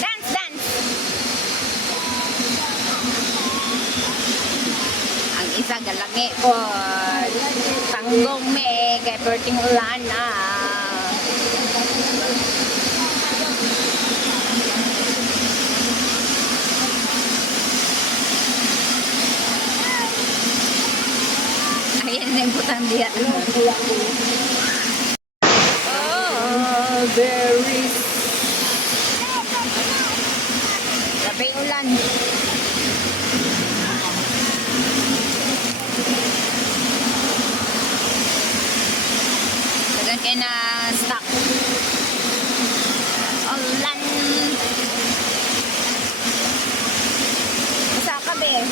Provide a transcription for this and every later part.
Dance, dance. Ang isa galangi po. Tanggong me. Kaya perting ulan na. Ayan na yung putang diya. Oh, berries. Labing ulan. Tagan kayo na stock. Ulan. Isa ka be.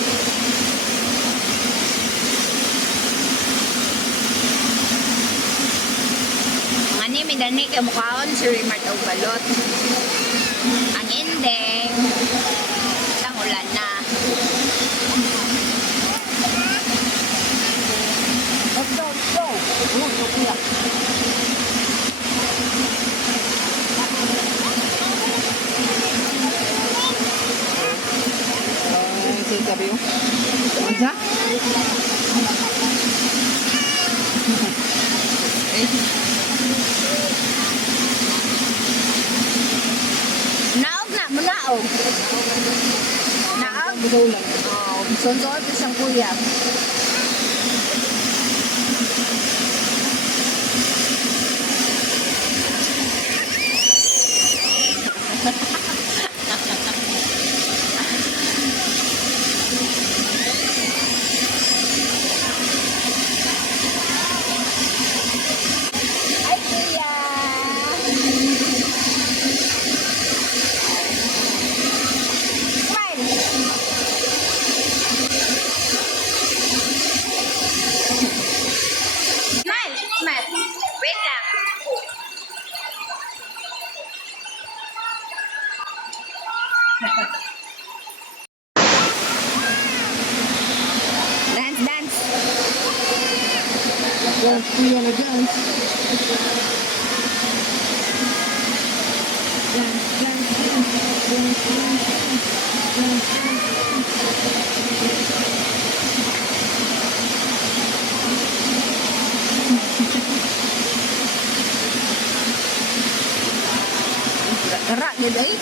Ani may dani kay mukhaon si Rimart og balot. Ang ending tang ulan na. Let's go, let's go. Sabi mo? Manja? Naog na, munaog. Naog? Bugaw lang. Oo, sunod ko siyang kuya. Ay, kuya. Smile. Smile, smile. Wait lang. Dance, dance. Dance, kuya na dance. Dance, dance, dance. Dance, dance, dance. Dance, dance. Gerak dia deh.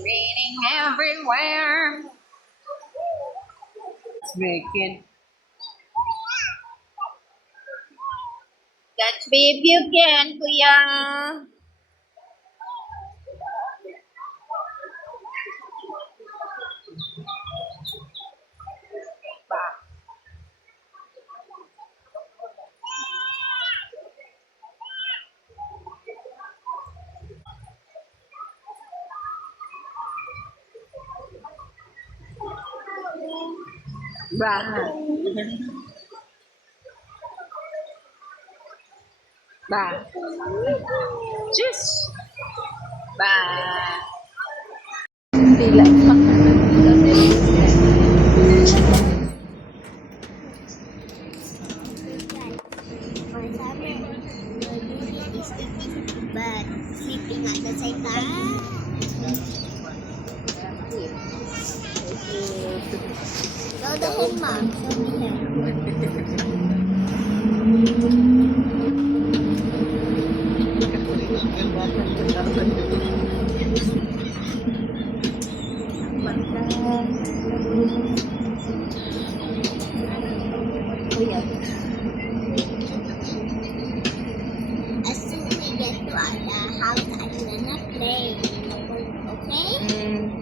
Raining everywhere. It's making. Catch baby you can, kuya. Ba. Ba. Cheers. Ba. Tila. But sleeping at the same time. Go the home, mom. Show me here. As soon as we get to our house, I'm gonna play. Okay?